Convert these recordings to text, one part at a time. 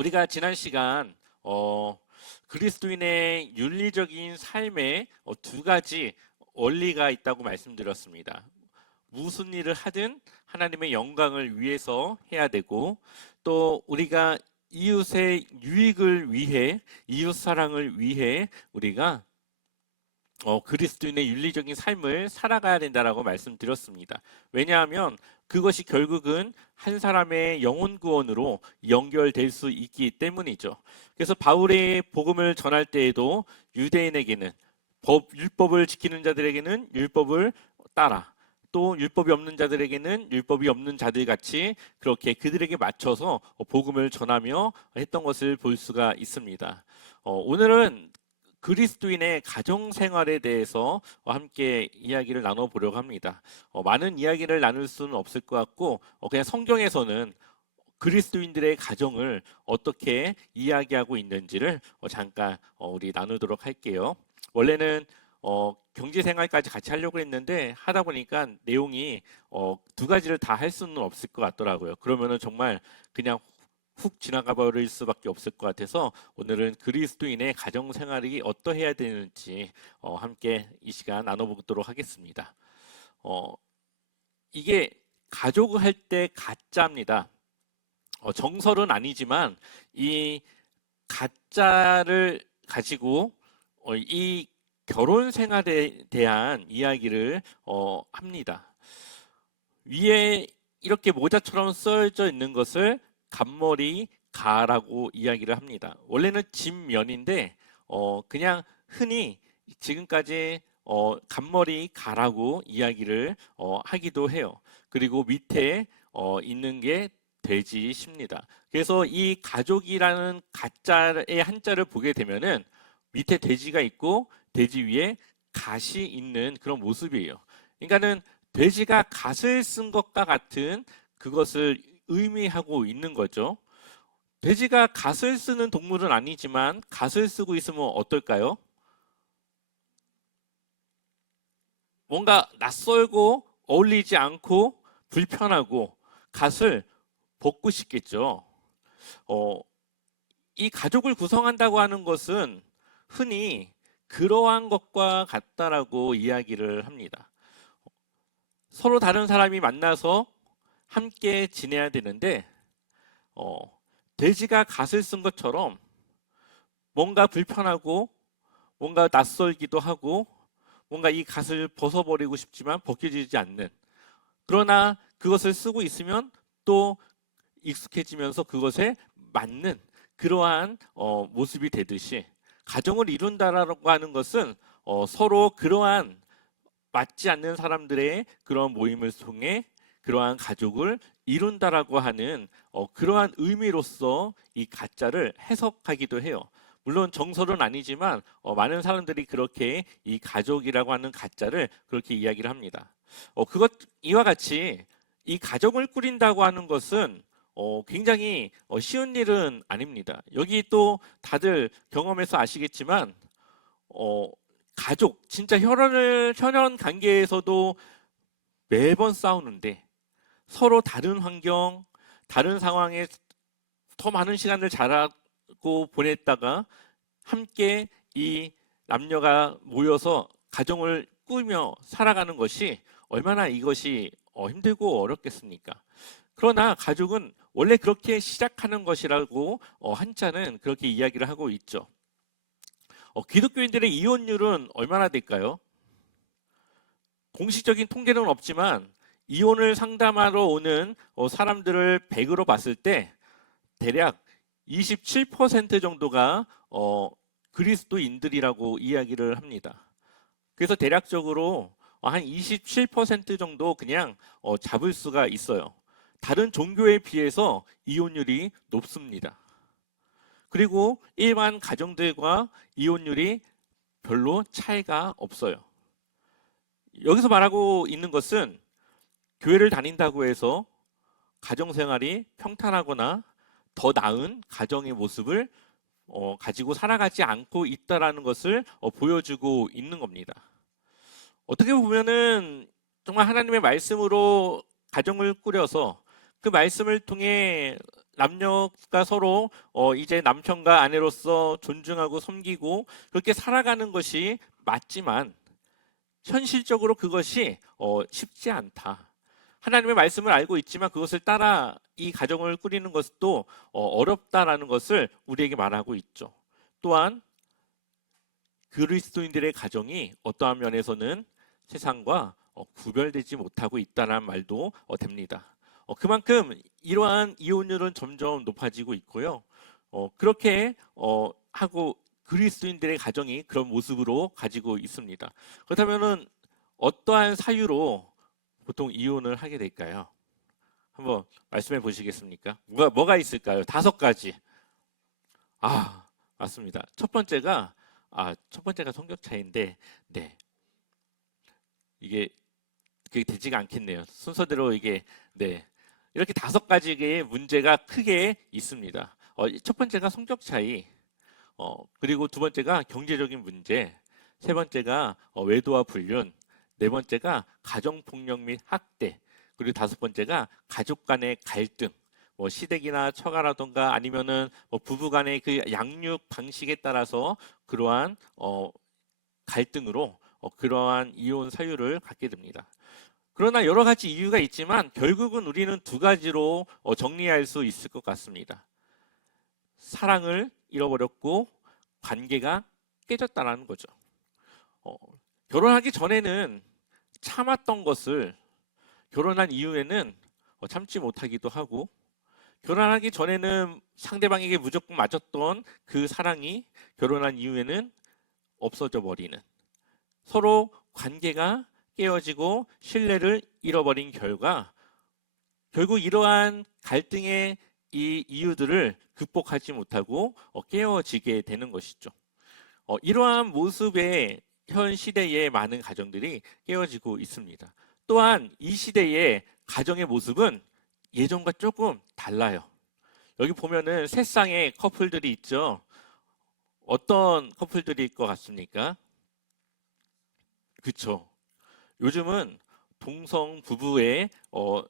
우리가 지난 시간 그리스도인의 윤리적인 삶에 두 가지 원리가 있다고 말씀드렸습니다. 무슨 일을 하든 하나님의 영광을 위해서 해야 되고, 또 우리가 이웃의 유익을 위해, 이웃 사랑을 위해 우리가 그리스도인의 윤리적인 삶을 살아가야 된다라고 말씀드렸습니다. 왜냐하면 그것이 결국은 한 사람의 영혼 구원으로 연결될 수 있기 때문이죠. 그래서 바울의 복음을 전할 때에도 유대인에게는 율법을 지키는 자들에게는 율법을 따라, 또 율법이 없는 자들에게는 율법이 없는 자들 같이 그렇게 그들에게 맞춰서 복음을 전하며 했던 것을 볼 수가 있습니다. 오늘은 그리스도인의 가정 생활에 대해서 함께 이야기를 나눠보려고 합니다. 많은 이야기를 나눌 수는 없을 것 같고, 그냥 성경에서는 그리스도인들의 가정을 어떻게 이야기하고 있는지를 잠깐 우리 나누도록 할게요. 원래는 경제 생활까지 같이 하려고 했는데 하다 보니까 내용이 두 가지를 다 할 수는 없을 것 같더라고요. 그러면은 정말 그냥 훅 지나가 버릴 수밖에 없을 것 같아서 오늘은 그리스도인의 가정 생활이 어떠해야 되는지 함께 이 시간 나눠보도록 하겠습니다. 이게 가족을 할 때 가짜입니다. 정설은 아니지만 이 가짜를 가지고 이 결혼 생활에 대한 이야기를 합니다. 위에 이렇게 모자처럼 써져 있는 것을 갑머리 가라고 이야기를 합니다. 원래는 집면인데 그냥 흔히 지금까지 갑머리 가라고 이야기를 하기도 해요. 그리고 밑에 있는 게 돼지십니다. 그래서 이 가족이라는 가짜의 한자를 보게 되면은 밑에 돼지가 있고 돼지 위에 갓이 있는 그런 모습이에요. 그러니까는 돼지가 갓을 쓴 것과 같은 그것을 의미하고 있는 거죠. 돼지가 갓을 쓰는 동물은 아니지만 갓을 쓰고 있으면 어떨까요? 뭔가 낯설고 어울리지 않고 불편하고 갓을 벗고 싶겠죠. 이 가족을 구성한다고 하는 것은 흔히 그러한 것과 같다라고 이야기를 합니다. 서로 다른 사람이 만나서 함께 지내야 되는데 돼지가 갓을 쓴 것처럼 뭔가 불편하고 뭔가 낯설기도 하고 뭔가 이 갓을 벗어버리고 싶지만 벗겨지지 않는, 그러나 그것을 쓰고 있으면 또 익숙해지면서 그것에 맞는 그러한 모습이 되듯이 가정을 이룬다라고 하는 것은 서로 그러한 맞지 않는 사람들의 그런 모임을 통해 그러한 가족을 이룬다라고 하는 그러한 의미로서 이 가짜를 해석하기도 해요. 물론 정설은 아니지만 많은 사람들이 그렇게 이 가족이라고 하는 가짜를 그렇게 이야기를 합니다. 이와 같이 이 가정을 꾸린다고 하는 것은 굉장히 쉬운 일은 아닙니다. 여기 또 다들 경험해서 아시겠지만 가족, 진짜 혈연 관계에서도 매번 싸우는데 서로 다른 환경, 다른 상황에 더 많은 시간을 잘하고 보냈다가 함께 이 남녀가 모여서 가정을 꾸며 살아가는 것이 얼마나 이것이 힘들고 어렵겠습니까? 그러나 가족은 원래 그렇게 시작하는 것이라고 한자는 그렇게 이야기를 하고 있죠. 기독교인들의 이혼율은 얼마나 될까요? 공식적인 통계는 없지만 이혼을 상담하러 오는 사람들을 100으로 봤을 때 대략 27% 정도가 그리스도인들이라고 이야기를 합니다. 그래서 대략적으로 한 27% 정도 그냥 잡을 수가 있어요. 다른 종교에 비해서 이혼율이 높습니다. 그리고 일반 가정들과 이혼율이 별로 차이가 없어요. 여기서 말하고 있는 것은 교회를 다닌다고 해서 가정생활이 평탄하거나 더 나은 가정의 모습을 가지고 살아가지 않고 있다라는 것을 보여주고 있는 겁니다. 어떻게 보면은 정말 하나님의 말씀으로 가정을 꾸려서 그 말씀을 통해 남녀가 서로 이제 남편과 아내로서 존중하고 섬기고 그렇게 살아가는 것이 맞지만 현실적으로 그것이 쉽지 않다. 하나님의 말씀을 알고 있지만 그것을 따라 이 가정을 꾸리는 것도 어렵다라는 것을 우리에게 말하고 있죠. 또한 그리스도인들의 가정이 어떠한 면에서는 세상과 구별되지 못하고 있다는 말도 됩니다. 그만큼 이러한 이혼율은 점점 높아지고 있고요. 그렇게 하고 그리스도인들의 가정이 그런 모습으로 가지고 있습니다. 그렇다면은 어떠한 사유로 보통 이혼을 하게 될까요? 한번 말씀해 보시겠습니까? 뭐가 있을까요? 5가지. 맞습니다. 첫 번째가 성격 차이인데, 네. 이게 그게 되지가 않겠네요. 순서대로 네. 이렇게 5가지의 문제가 크게 있습니다. 첫 번째가 성격 차이, 그리고 두 번째가 경제적인 문제, 세 번째가 외도와 불륜, 네 번째가 가정폭력 및 학대, 그리고 5번째가 가족 간의 갈등, 시댁이나 처가라던가 아니면은 부부 간의 그 양육 방식에 따라서 그러한 갈등으로 그러한 이혼 사유를 갖게 됩니다. 그러나 여러 가지 이유가 있지만 결국은 우리는 2가지로 정리할 수 있을 것 같습니다. 사랑을 잃어버렸고 관계가 깨졌다는 거죠. 결혼하기 전에는 참았던 것을 결혼한 이후에는 참지 못하기도 하고, 결혼하기 전에는 상대방에게 무조건 맞았던 그 사랑이 결혼한 이후에는 없어져 버리는, 서로 관계가 깨어지고 신뢰를 잃어버린 결과 결국 이러한 갈등의 이 이유들을 극복하지 못하고 깨어지게 되는 것이죠. 이러한 모습에 현 시대의 많은 가정들이 깨어지고 있습니다. 또한 이 시대의 가정의 모습은 예전과 조금 달라요. 여기 보면은 세 쌍의 커플들이 있죠. 어떤 커플들일 것 같습니까? 그쵸. 요즘은 동성 부부의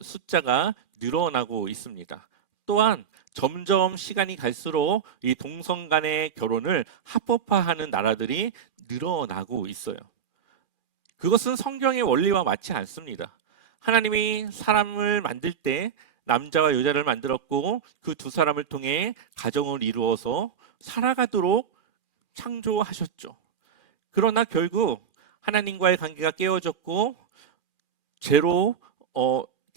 숫자가 늘어나고 있습니다. 또한 점점 시간이 갈수록 이 동성 간의 결혼을 합법화하는 나라들이 늘어나고 있어요. 그것은 성경의 원리와 맞지 않습니다. 하나님이 사람을 만들 때 남자와 여자를 만들었고 그 2사람을 통해 가정을 이루어서 살아가도록 창조하셨죠. 그러나 결국 하나님과의 관계가 깨어졌고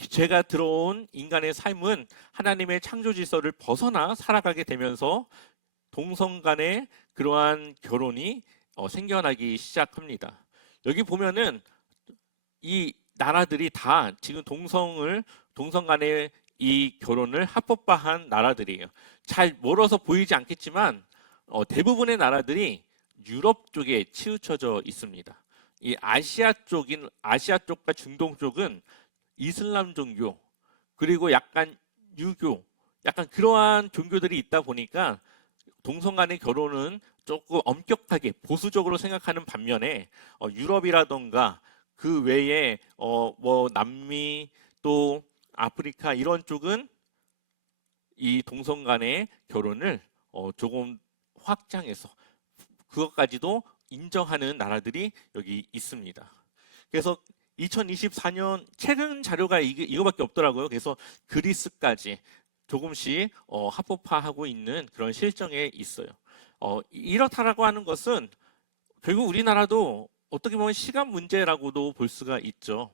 죄가 들어온 인간의 삶은 하나님의 창조 질서를 벗어나 살아가게 되면서 동성 간의 그러한 결혼이 생겨나기 시작합니다. 여기 보면은 이 나라들이 다 지금 동성 간의 이 결혼을 합법화한 나라들이에요. 잘 멀어서 보이지 않겠지만 대부분의 나라들이 유럽 쪽에 치우쳐져 있습니다. 이 아시아 쪽과 중동 쪽은 이슬람 종교, 그리고 약간 유교, 약간 그러한 종교들이 있다 보니까 동성 간의 결혼은 조금 엄격하게 보수적으로 생각하는 반면에 유럽이라던가 그 외에 남미 또 아프리카 이런 쪽은 이 동성 간의 결혼을 조금 확장해서 그것까지도 인정하는 나라들이 여기 있습니다. 그래서 2024년 최근 자료가 이거밖에 없더라고요. 그래서 그리스까지 조금씩 합법화하고 있는 그런 실정에 있어요. 이렇다라고 하는 것은 결국 우리나라도 어떻게 보면 시간 문제라고도 볼 수가 있죠.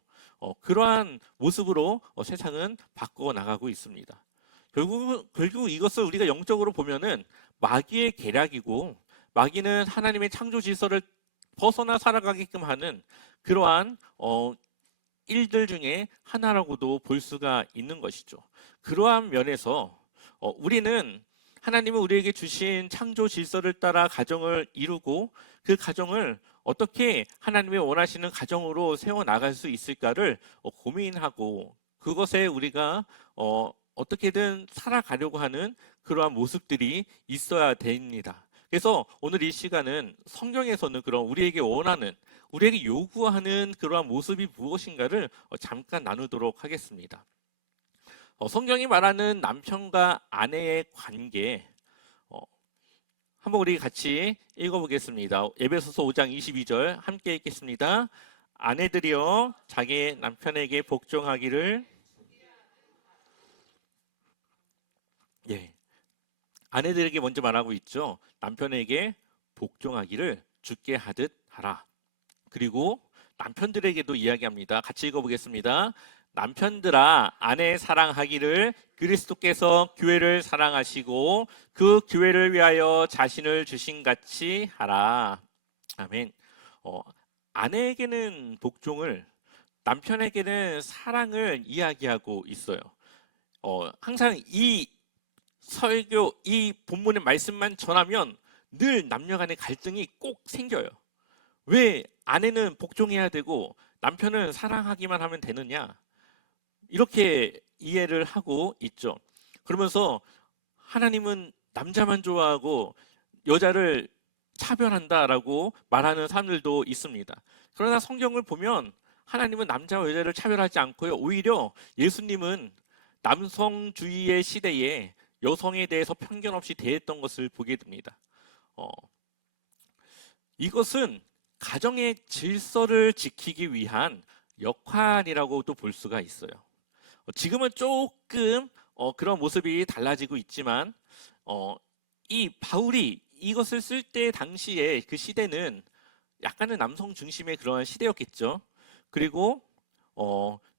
그러한 모습으로 세상은 바꿔 나가고 있습니다. 결국 이것을 우리가 영적으로 보면은 마귀의 계략이고, 마귀는 하나님의 창조 질서를 벗어나 살아가게끔 하는 그러한 일들 중에 하나라고도 볼 수가 있는 것이죠. 그러한 면에서 우리는 하나님은 우리에게 주신 창조 질서를 따라 가정을 이루고 그 가정을 어떻게 하나님의 원하시는 가정으로 세워나갈 수 있을까를 고민하고 그것에 우리가 어떻게든 살아가려고 하는 그러한 모습들이 있어야 됩니다. 그래서 오늘 이 시간은 성경에서는 그런 우리에게 원하는, 우리에게 요구하는 그러한 모습이 무엇인가를 잠깐 나누도록 하겠습니다. 성경이 말하는 남편과 아내의 관계, 어, 한번 우리 같이 읽어보겠습니다. 에베소서 5장 22절 함께 읽겠습니다. 아내들이여 자기 남편에게 복종하기를. 예, 아내들에게 먼저 말하고 있죠. 남편에게 복종하기를 주께 하듯 하라. 그리고 남편들에게도 이야기합니다. 같이 읽어보겠습니다. 남편들아 아내 사랑하기를 그리스도께서 교회를 사랑하시고 그 교회를 위하여 자신을 주신 같이 하라. 아멘. 어, 아내에게는 복종을, 남편에게는 사랑을 이야기하고 있어요. 항상 이 설교, 이 본문의 말씀만 전하면 늘 남녀 간의 갈등이 꼭 생겨요. 왜 아내는 복종해야 되고 남편은 사랑하기만 하면 되느냐? 이렇게 이해를 하고 있죠. 그러면서 하나님은 남자만 좋아하고 여자를 차별한다라고 말하는 사람들도 있습니다. 그러나 성경을 보면 하나님은 남자와 여자를 차별하지 않고요. 오히려 예수님은 남성주의의 시대에 여성에 대해서 편견 없이 대했던 것을 보게 됩니다. 이것은 가정의 질서를 지키기 위한 역할이라고도 볼 수가 있어요. 지금은 조금 그런 모습이 달라지고 있지만 이 바울이 이것을 쓸 때 당시에 그 시대는 약간은 남성 중심의 그러한 시대였겠죠. 그리고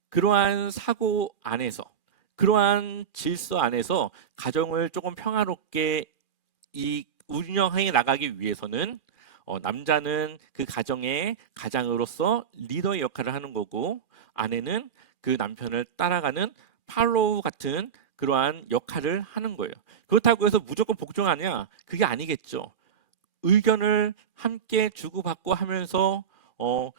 그러한 사고 안에서, 그러한 질서 안에서 가정을 조금 평화롭게 운영해 나가기 위해서는 남자는 그 가정의 가장으로서 리더의 역할을 하는 거고, 아내는 그 남편을 따라가는 팔로우 같은 그러한 역할을 하는 거예요. 그렇다고 해서 무조건 복종하냐? 그게 아니겠죠. 의견을 함께 주고받고 하면서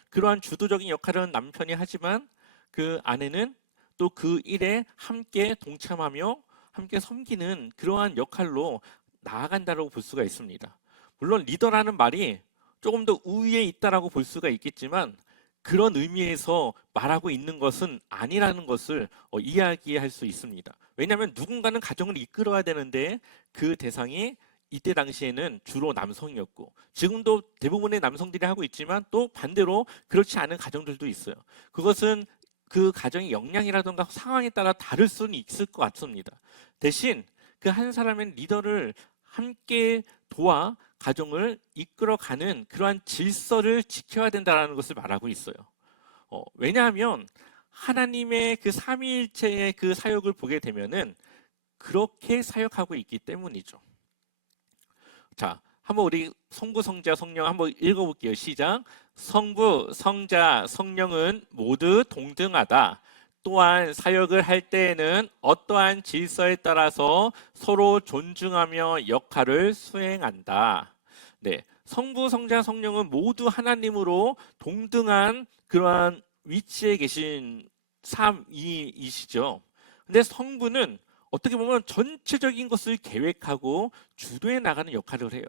그러한 주도적인 역할은 남편이 하지만 그 아내는 또 그 일에 함께 동참하며 함께 섬기는 그러한 역할로 나아간다고 볼 수가 있습니다. 물론 리더라는 말이 조금 더 우위에 있다라고 볼 수가 있겠지만 그런 의미에서 말하고 있는 것은 아니라는 것을 이야기할 수 있습니다. 왜냐하면 누군가는 가정을 이끌어야 되는데 그 대상이 이때 당시에는 주로 남성이었고, 지금도 대부분의 남성들이 하고 있지만 또 반대로 그렇지 않은 가정들도 있어요. 그것은 그 가정의 역량이라든가 상황에 따라 다를 수는 있을 것 같습니다. 대신 그 한 사람의 리더를 함께 도와 가정을 이끌어가는 그러한 질서를 지켜야 된다는 것을 말하고 있어요. 왜냐하면 하나님의 그 삼위일체의 그 사역을 보게 되면은 그렇게 사역하고 있기 때문이죠. 자, 한번 우리 성부, 성자, 성령 한번 읽어볼게요. 시작. 성부, 성자, 성령은 모두 동등하다. 또한 사역을 할 때에는 어떠한 질서에 따라서 서로 존중하며 역할을 수행한다. 네, 성부, 성자, 성령은 모두 하나님으로 동등한 그러한 위치에 계신 삼위이시죠. 근데 성부는 어떻게 보면 전체적인 것을 계획하고 주도해 나가는 역할을 해요.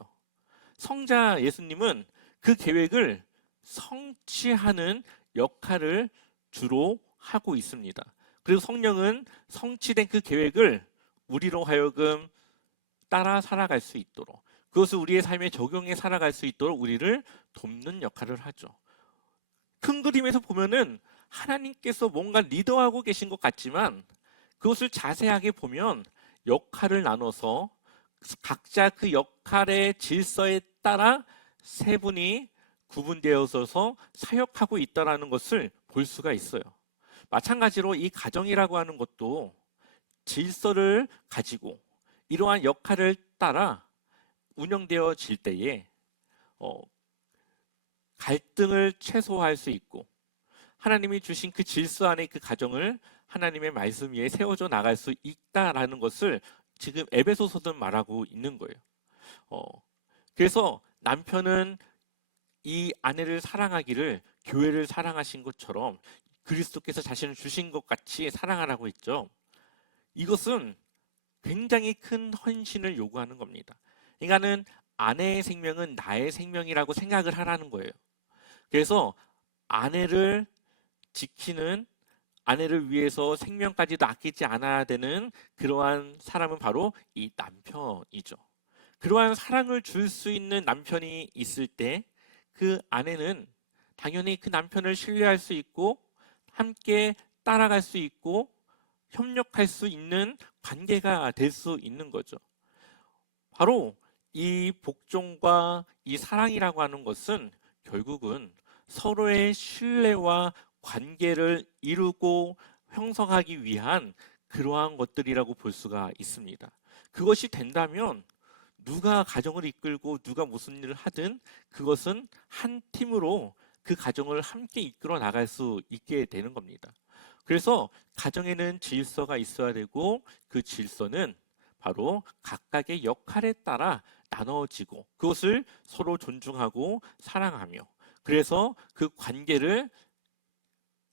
성자 예수님은 그 계획을 성취하는 역할을 주로 하고 있습니다. 그리고 성령은 성취된 그 계획을 우리로 하여금 따라 살아갈 수 있도록, 그것을 우리의 삶에 적용해 살아갈 수 있도록 우리를 돕는 역할을 하죠. 큰 그림에서 보면은 하나님께서 뭔가 리더하고 계신 것 같지만 그것을 자세하게 보면 역할을 나눠서 각자 그 역할의 질서에 따라 세 분이 구분되어서 사역하고 있다는 것을 볼 수가 있어요. 마찬가지로 이 가정이라고 하는 것도 질서를 가지고 이러한 역할을 따라 운영되어질 때에 갈등을 최소화할 수 있고 하나님이 주신 그 질서 안에 그 가정을 하나님의 말씀 위에 세워져 나갈 수 있다라는 것을 지금 에베소서는 말하고 있는 거예요. 그래서 남편은 이 아내를 사랑하기를 교회를 사랑하신 것처럼 그리스도께서 자신을 주신 것 같이 사랑하라고 했죠. 이것은 굉장히 큰 헌신을 요구하는 겁니다. 그러니까는 아내의 생명은 나의 생명이라고 생각을 하라는 거예요. 그래서 아내를 지키는 아내를 위해서 생명까지도 아끼지 않아야 되는 그러한 사람은 바로 이 남편이죠. 그러한 사랑을 줄 수 있는 남편이 있을 때 그 아내는 당연히 그 남편을 신뢰할 수 있고 함께 따라갈 수 있고 협력할 수 있는 관계가 될 수 있는 거죠. 바로 이 복종과 이 사랑이라고 하는 것은 결국은 서로의 신뢰와 관계를 이루고 형성하기 위한 그러한 것들이라고 볼 수가 있습니다. 그것이 된다면 누가 가정을 이끌고 누가 무슨 일을 하든 그것은 한 팀으로 그 가정을 함께 이끌어 나갈 수 있게 되는 겁니다. 그래서 가정에는 질서가 있어야 되고 그 질서는 바로 각각의 역할에 따라 나눠지고 그것을 서로 존중하고 사랑하며 그래서 그 관계를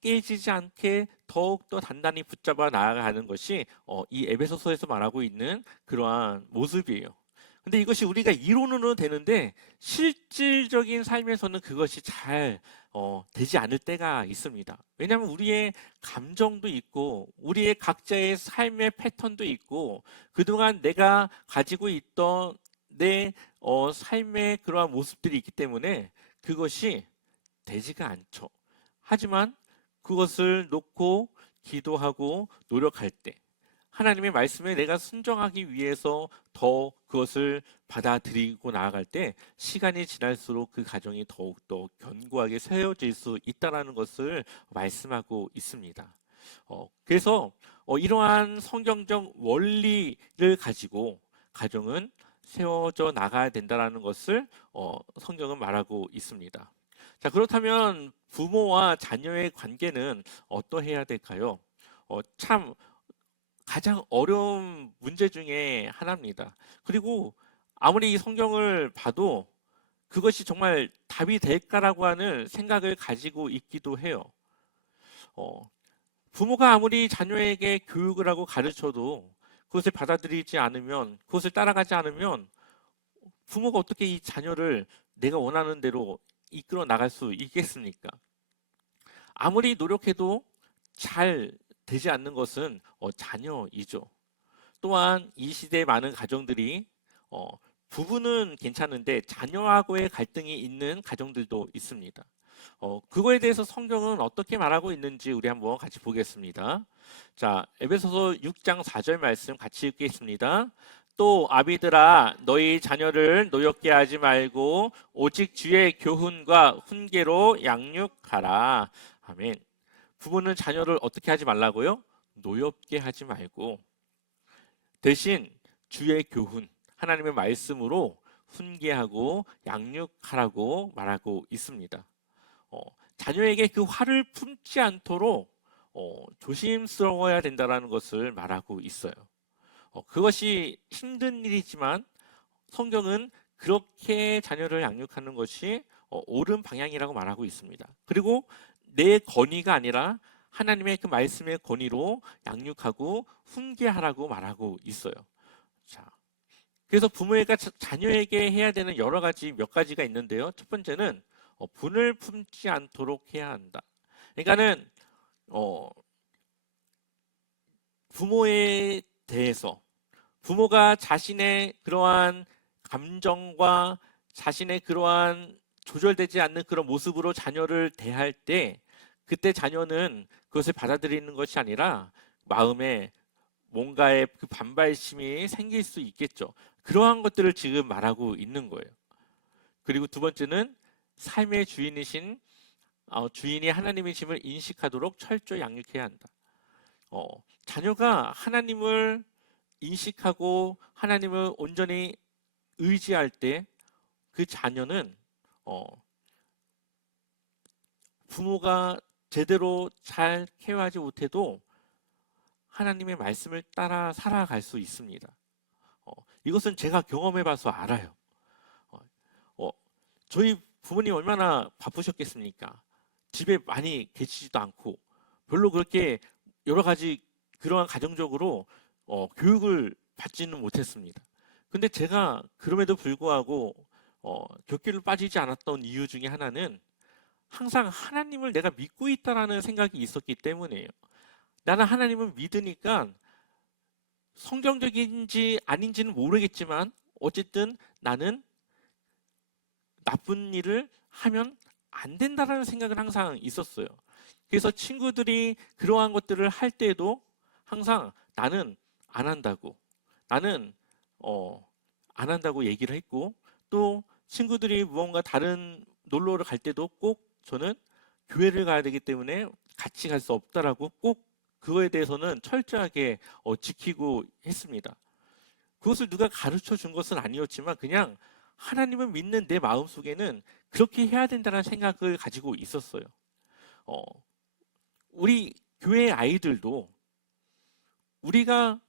깨지지 않게 더욱더 단단히 붙잡아 나아가는 것이 이 에베소서에서 말하고 있는 그러한 모습이에요. 근데 이것이 우리가 이론으로 되는데 실질적인 삶에서는 그것이 잘 되지 않을 때가 있습니다. 왜냐하면 우리의 감정도 있고 우리의 각자의 삶의 패턴도 있고 그동안 내가 가지고 있던 내 삶의 그러한 모습들이 있기 때문에 그것이 되지가 않죠. 하지만 그것을 놓고 기도하고 노력할 때 하나님의 말씀에 내가 순종하기 위해서 더 그것을 받아들이고 나아갈 때 시간이 지날수록 그 가정이 더욱더 견고하게 세워질 수 있다는 것을 말씀하고 있습니다. 그래서 이러한 성경적 원리를 가지고 가정은 세워져 나가야 된다는 것을 성경은 말하고 있습니다. 자, 그렇다면 부모와 자녀의 관계는 어떠해야 될까요? 참 가장 어려운 문제 중에 하나입니다. 그리고 아무리 이 성경을 봐도 그것이 정말 답이 될까라고 하는 생각을 가지고 있기도 해요. 부모가 아무리 자녀에게 교육을 하고 가르쳐도 그것을 받아들이지 않으면, 그것을 따라가지 않으면 부모가 어떻게 이 자녀를 내가 원하는 대로 이끌어 나갈 수 있겠습니까? 아무리 노력해도 잘 되지 않는 것은 자녀이죠. 또한 이 시대의 많은 가정들이 부부는 괜찮은데 자녀하고의 갈등이 있는 가정들도 있습니다. 그거에 대해서 성경은 어떻게 말하고 있는지 우리 한번 같이 보겠습니다. 자, 에베소서 6장 4절 말씀 같이 읽겠습니다. 또 아비들아 너희 자녀를 노엽게 하지 말고 오직 주의 교훈과 훈계로 양육하라. 아멘. 부모는 자녀를 어떻게 하지 말라고요? 노엽게 하지 말고 대신 주의 교훈, 하나님의 말씀으로 훈계하고 양육하라고 말하고 있습니다. 자녀에게 그 화를 품지 않도록 조심스러워야 된다는 것을 말하고 있어요. 그것이 힘든 일이지만 성경은 그렇게 자녀를 양육하는 것이 옳은 방향이라고 말하고 있습니다. 그리고 내 권위가 아니라 하나님의 그 말씀의 권위로 양육하고 훈계하라고 말하고 있어요. 자, 그래서 부모가 자녀에게 해야 되는 여러 가지 몇 가지가 있는데요. 첫 번째는 분을 품지 않도록 해야 한다. 그러니까는 부모에 대해서 부모가 자신의 그러한 감정과 자신의 그러한 조절되지 않는 그런 모습으로 자녀를 대할 때 그때 자녀는 그것을 받아들이는 것이 아니라 마음에 뭔가의 그 반발심이 생길 수 있겠죠. 그러한 것들을 지금 말하고 있는 거예요. 그리고 두 번째는 삶의 주인이신 주인이 하나님이심을 인식하도록 철저히 양육해야 한다. 자녀가 하나님을 인식하고 하나님을 온전히 의지할 때 그 자녀는 부모가 제대로 잘 케어하지 못해도 하나님의 말씀을 따라 살아갈 수 있습니다. 이것은 제가 경험해봐서 알아요. 어, 저희 부모님 얼마나 바쁘셨겠습니까? 집에 많이 계시지도 않고 별로 그렇게 여러 가지 그러한 가정적으로 교육을 받지는 못했습니다. 근데 제가 그럼에도 불구하고 곁길로 빠지지 않았던 이유 중에 하나는 항상 하나님을 내가 믿고 있다라는 생각이 있었기 때문이에요. 나는 하나님을 믿으니까 성경적인지 아닌지는 모르겠지만 어쨌든 나는 나쁜 일을 하면 안 된다라는 생각은 항상 있었어요. 그래서 친구들이 그러한 것들을 할 때도 항상 나는 안 한다고, 나는 안 한다고 얘기를 했고, 또 친구들이 무언가 다른 놀러를 갈 때도 꼭 저는 교회를 가야 되기 때문에 같이 갈 수 없다라고 꼭 그거에 대해서는 철저하게 지키고 했습니다. 그것을 누가 가르쳐 준 것은 아니었지만 그냥 하나님을 믿는 내 마음속에는 그렇게 해야 된다는 생각을 가지고 있었어요. 어, 우리 교회 아이들도 우리가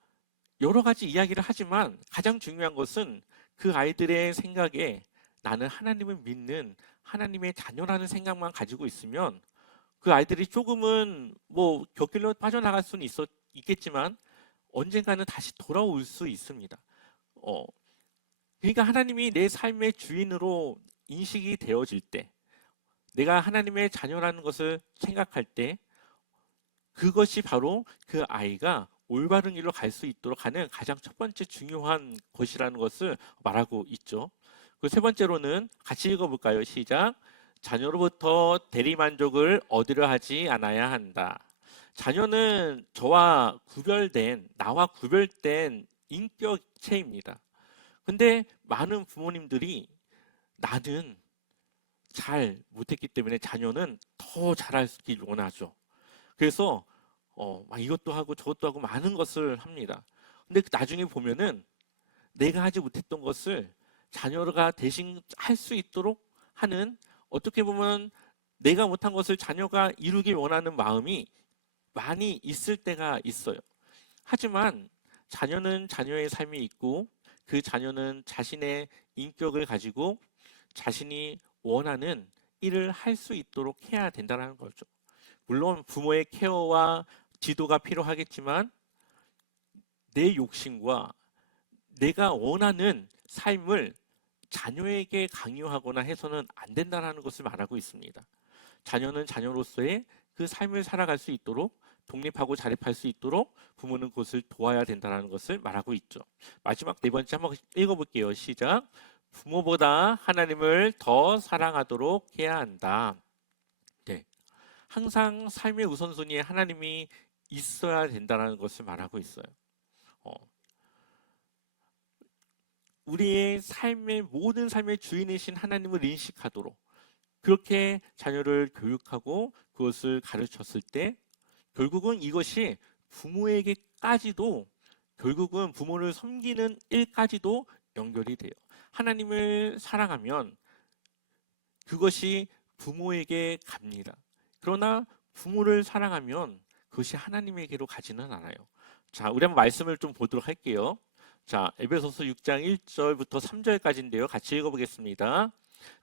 여러 가지 이야기를 하지만 가장 중요한 것은 그 아이들의 생각에 나는 하나님을 믿는 하나님의 자녀라는 생각만 가지고 있으면 그 아이들이 조금은 뭐 곁길로 빠져나갈 수는 있겠지만 언젠가는 다시 돌아올 수 있습니다. 어, 그러니까 하나님이 내 삶의 주인으로 인식이 되어질 때, 내가 하나님의 자녀라는 것을 생각할 때, 그것이 바로 그 아이가 올바른 길로 갈 수 있도록 하는 가장 첫 번째 중요한 것이라는 것을 말하고 있죠. 그 세 번째로는 같이 읽어볼까요? 시작. 자녀로부터 대리만족을 얻으려 하지 않아야 한다. 자녀는 나와 구별된 인격체입니다. 근데 많은 부모님들이 나는 잘 못했기 때문에 자녀는 더 잘하길 원하죠. 그래서 막 이것도 하고 저것도 하고 많은 것을 합니다. 근데 나중에 보면은 내가 하지 못했던 것을 자녀가 대신 할 수 있도록 하는, 어떻게 보면 내가 못한 것을 자녀가 이루길 원하는 마음이 많이 있을 때가 있어요. 하지만 자녀는 자녀의 삶이 있고 그 자녀는 자신의 인격을 가지고 자신이 원하는 일을 할 수 있도록 해야 된다는 거죠. 물론 부모의 케어와 지도가 필요하겠지만 내 욕심과 내가 원하는 삶을 자녀에게 강요하거나 해서는 안 된다는 것을 말하고 있습니다. 자녀는 자녀로서의 그 삶을 살아갈 수 있도록 독립하고 자립할 수 있도록 부모는 그것을 도와야 된다는 것을 말하고 있죠. 마지막 네 번째 한번 읽어볼게요. 시작. 부모보다 하나님을 더 사랑하도록 해야 한다. 네. 항상 삶의 우선순위에 하나님이 있어야 된다는 것을 말하고 있어요. 어, 우리의 모든 삶의 주인이신 하나님을 인식하도록 그렇게 자녀를 교육하고 그것을 가르쳤을 때 결국은 이것이 부모에게까지도, 결국은 부모를 섬기는 일까지도 연결이 돼요. 하나님을 사랑하면 그것이 부모에게 갑니다. 그러나 부모를 사랑하면 그것이 하나님에게로 가지는 않아요. 자, 우리 한번 말씀을 좀 보도록 할게요. 자, 에베소서 6장 1절부터 3절까지인데요. 같이 읽어보겠습니다.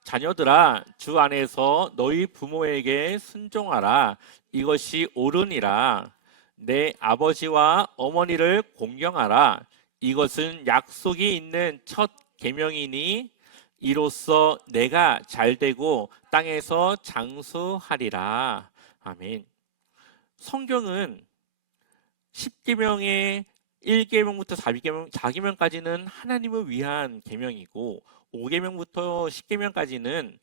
자녀들아, 주 안에서 너희 부모에게 순종하라. 이것이 옳으니라. 내 아버지와 어머니를 공경하라. 이것은 약속이 있는 첫 계명이니 이로써 내가 잘되고 땅에서 장수하리라. 아멘. 성경은 10계명의 1계명부터 4계명까지는 하나님을 위한 계명이고 5계명부터 10계명까지는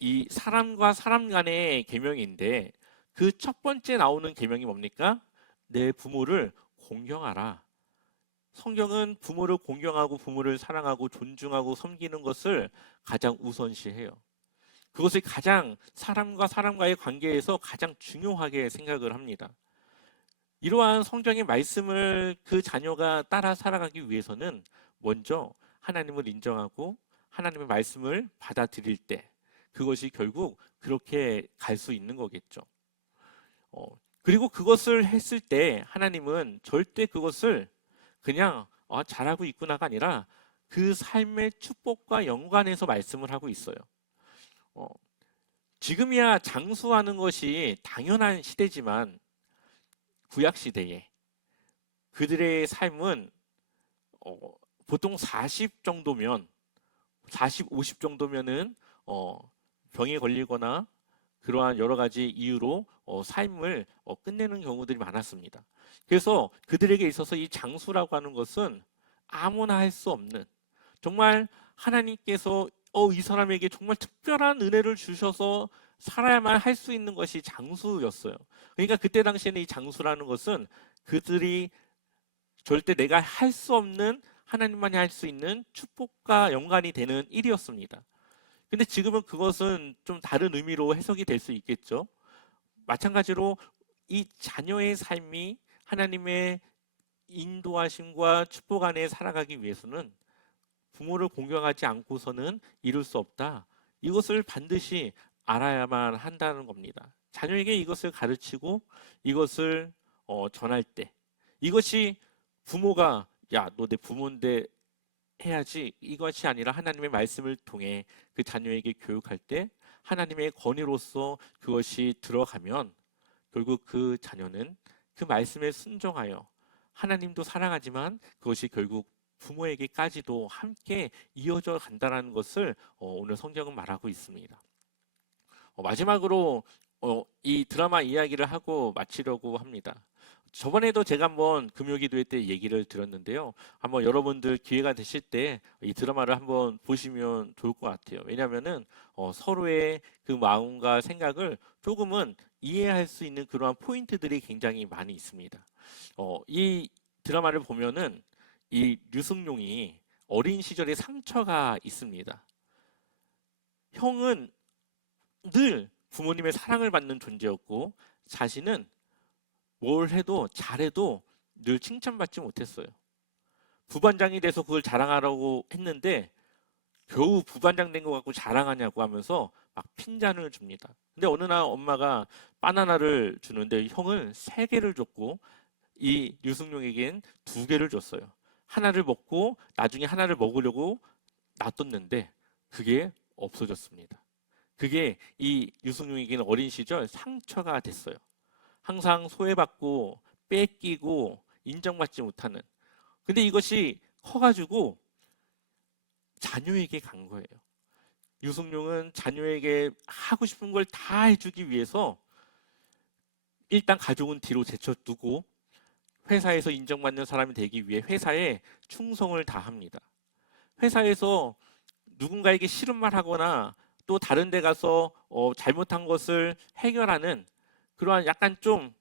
이 사람과 사람 간의 계명인데 그 첫 번째 나오는 계명이 뭡니까? 내 부모를 공경하라. 성경은 부모를 공경하고 부모를 사랑하고 존중하고 섬기는 것을 가장 우선시해요. 그것을 가장 사람과 사람과의 관계에서 가장 중요하게 생각을 합니다. 이러한 성경의 말씀을 그 자녀가 따라 살아가기 위해서는 먼저 하나님을 인정하고 하나님의 말씀을 받아들일 때 그것이 결국 그렇게 갈 수 있는 거겠죠. 그리고 그것을 했을 때 하나님은 절대 그것을 그냥 잘하고 있구나가 아니라 그 삶의 축복과 연관해서 말씀을 하고 있어요. 지금이야 장수하는 것이 당연한 시대지만 구약 시대에 그들의 삶은 보통 40 정도면 40, 50 정도면은 병에 걸리거나 그러한 여러 가지 이유로 삶을 끝내는 경우들이 많았습니다. 그래서 그들에게 있어서 이 장수라고 하는 것은 아무나 할 수 없는, 정말 하나님께서 이 사람에게 정말 특별한 은혜를 주셔서 살아야만 할 수 있는 것이 장수였어요. 그러니까 그때 당시에는 이 장수라는 것은 그들이 절대 내가 할 수 없는, 하나님만이 할 수 있는 축복과 연관이 되는 일이었습니다. 근데 지금은 그것은 좀 다른 의미로 해석이 될 수 있겠죠. 마찬가지로 이 자녀의 삶이 하나님의 인도하심과 축복 안에 살아가기 위해서는 부모를 공경하지 않고서는 이룰 수 없다. 이것을 반드시 알아야만 한다는 겁니다. 자녀에게 이것을 가르치고 이것을 전할 때, 이것이 부모가 야, 너 내 부모인데 해야지, 이것이 아니라 하나님의 말씀을 통해 그 자녀에게 교육할 때 하나님의 권위로서 그것이 들어가면 결국 그 자녀는 그 말씀에 순종하여 하나님도 사랑하지만 그것이 결국 부모에게까지도 함께 이어져 간다는 것을 오늘 성경은 말하고 있습니다. 마지막으로 이 드라마 이야기를 하고 마치려고 합니다. 저번에도 제가 한번 금요기도회 때 얘기를 들었는데요. 한번 여러분들 기회가 되실 때 이 드라마를 한번 보시면 좋을 것 같아요. 왜냐하면은 서로의 그 마음과 생각을 조금은 이해할 수 있는 그러한 포인트들이 굉장히 많이 있습니다. 이 드라마를 보면은 이 류승룡이 어린 시절에 상처가 있습니다. 형은 늘 부모님의 사랑을 받는 존재였고 자신은 뭘 해도 잘해도 늘 칭찬받지 못했어요. 부반장이 돼서 그걸 자랑하라고 했는데 겨우 부반장 된 것 같고 자랑하냐고 하면서 막 핀잔을 줍니다. 근데 어느 날 엄마가 바나나를 주는데 형은 3개를 줬고 이 류승룡에겐 2개를 줬어요. 하나를 먹고 나중에 하나를 먹으려고 놔뒀는데 그게 없어졌습니다. 그게 이 류승룡에게는 어린 시절 상처가 됐어요. 항상 소외받고 뺏기고 인정받지 못하는. 근데 이것이 커가지고 자녀에게 간 거예요. 유승룡은 자녀에게 하고 싶은 걸 다 해주기 위해서 일단 가족은 뒤로 제쳐두고 회사에서 인정받는 사람이 되기 위해 회사에 충성을 다합니다. 회사에서 누군가에게 싫은 말 하거나 또 다른 데 가서 잘못한 것을 해결하는 그러한 약간 좀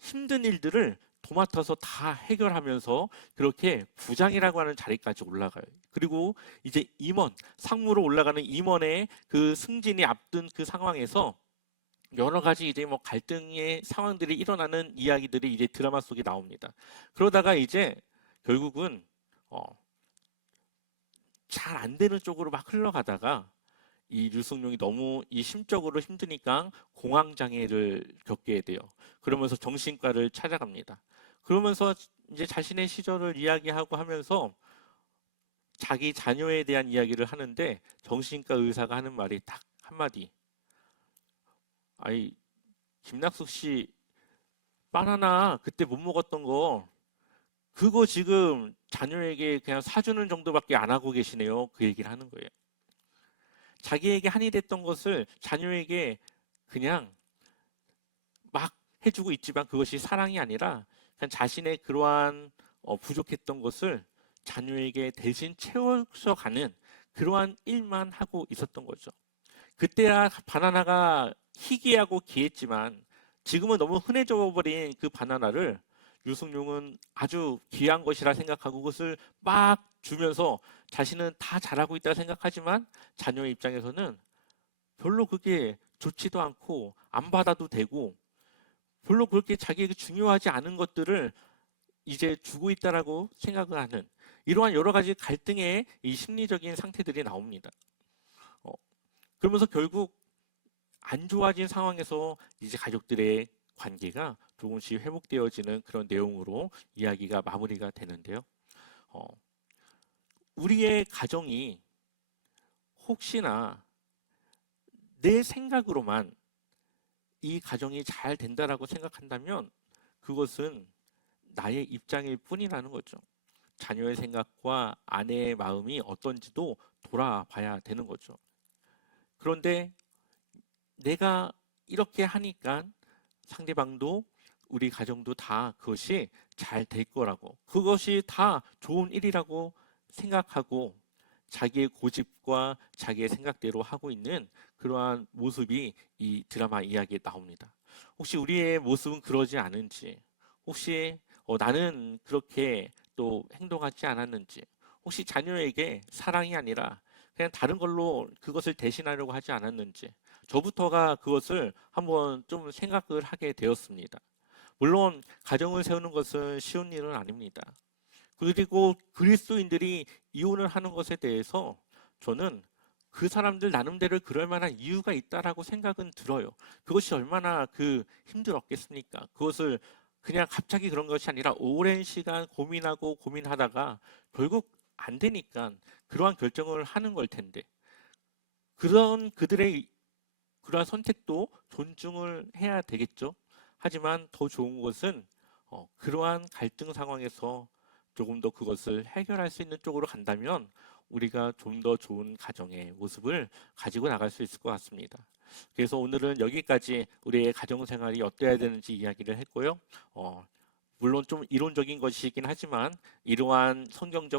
힘든 일들을 도맡아서 다 해결하면서 그렇게 부장이라고 하는 자리까지 올라가요. 그리고 이제 임원, 상무로 올라가는 임원의 그 승진이 앞둔 그 상황에서 여러 가지 이제 뭐 갈등의 상황들이 일어나는 이야기들이 이제 드라마 속에 나옵니다. 그러다가 이제 결국은 잘 안 되는 쪽으로 막 흘러가다가 이 류승룡이 너무 이 심적으로 힘드니까 공황장애를 겪게 돼요. 그러면서 정신과를 찾아갑니다. 그러면서 이제 자신의 시절을 이야기하고 하면서 자기 자녀에 대한 이야기를 하는데 정신과 의사가 하는 말이 딱 한마디. 아이, 김낙숙 씨 바나나 그때 못 먹었던 거 그거 지금 자녀에게 그냥 사주는 정도밖에 안 하고 계시네요. 그 얘기를 하는 거예요. 자기에게 한이 됐던 것을 자녀에게 그냥 막 해주고 있지만 그것이 사랑이 아니라 그냥 자신의 그러한 부족했던 것을 자녀에게 대신 채워서가는 그러한 일만 하고 있었던 거죠. 그때야 바나나가 희귀하고 귀했지만 지금은 너무 흔해져 버린 그 바나나를 유승용은 아주 귀한 것이라 생각하고 그것을 막 주면서 자신은 다 잘하고 있다 생각하지만 자녀의 입장에서는 별로 그게 좋지도 않고 안 받아도 되고 별로 그렇게 자기에게 중요하지 않은 것들을 이제 주고 있다라고 생각을 하는 이러한 여러 가지 갈등의 이 심리적인 상태들이 나옵니다. 그러면서 결국 안 좋아진 상황에서 이제 가족들의 관계가 조금씩 회복되어지는 그런 내용으로 이야기가 마무리가 되는데요. 어, 우리의 가정이 혹시나 내 생각으로만 이 가정이 잘 된다라고 생각한다면 그것은 나의 입장일 뿐이라는 거죠. 자녀의 생각과 아내의 마음이 어떤지도 돌아봐야 되는 거죠. 그런데 내가 이렇게 하니까 상대방도 우리 가정도 다 그것이 잘 될 거라고, 그것이 다 좋은 일이라고 생각하고 자기의 고집과 자기의 생각대로 하고 있는 그러한 모습이 이 드라마 이야기에 나옵니다. 혹시 우리의 모습은 그러지 않은지, 혹시 나는 그렇게 또 행동하지 않았는지, 혹시 자녀에게 사랑이 아니라 그냥 다른 걸로 그것을 대신하려고 하지 않았는지, 저부터가 그것을 한번 좀 생각을 하게 되었습니다. 물론 가정을 세우는 것은 쉬운 일은 아닙니다. 그리고 그리스도인들이 이혼을 하는 것에 대해서 저는 그 사람들 나름대로 그럴 만한 이유가 있다라고 생각은 들어요. 그것이 얼마나 힘들었겠습니까? 그것을 그냥 갑자기 그런 것이 아니라 오랜 시간 고민하고 고민하다가 결국 안 되니까 그러한 결정을 하는 걸 텐데, 그런 그들의 그러한 선택도 존중을 해야 되겠죠. 하지만 더 좋은 것은 그러한 갈등 상황에서 조금 더 그것을 해결할 수 있는 쪽으로 간다면 우리가 좀 더 좋은 가정의 모습을 가지고 나갈 수 있을 것 같습니다. 그래서 오늘은 여기까지 우리의 가정 생활이 어때야 되는지 이야기를 했고요. 물론 좀 이론적인 것이긴 하지만 이러한 성경적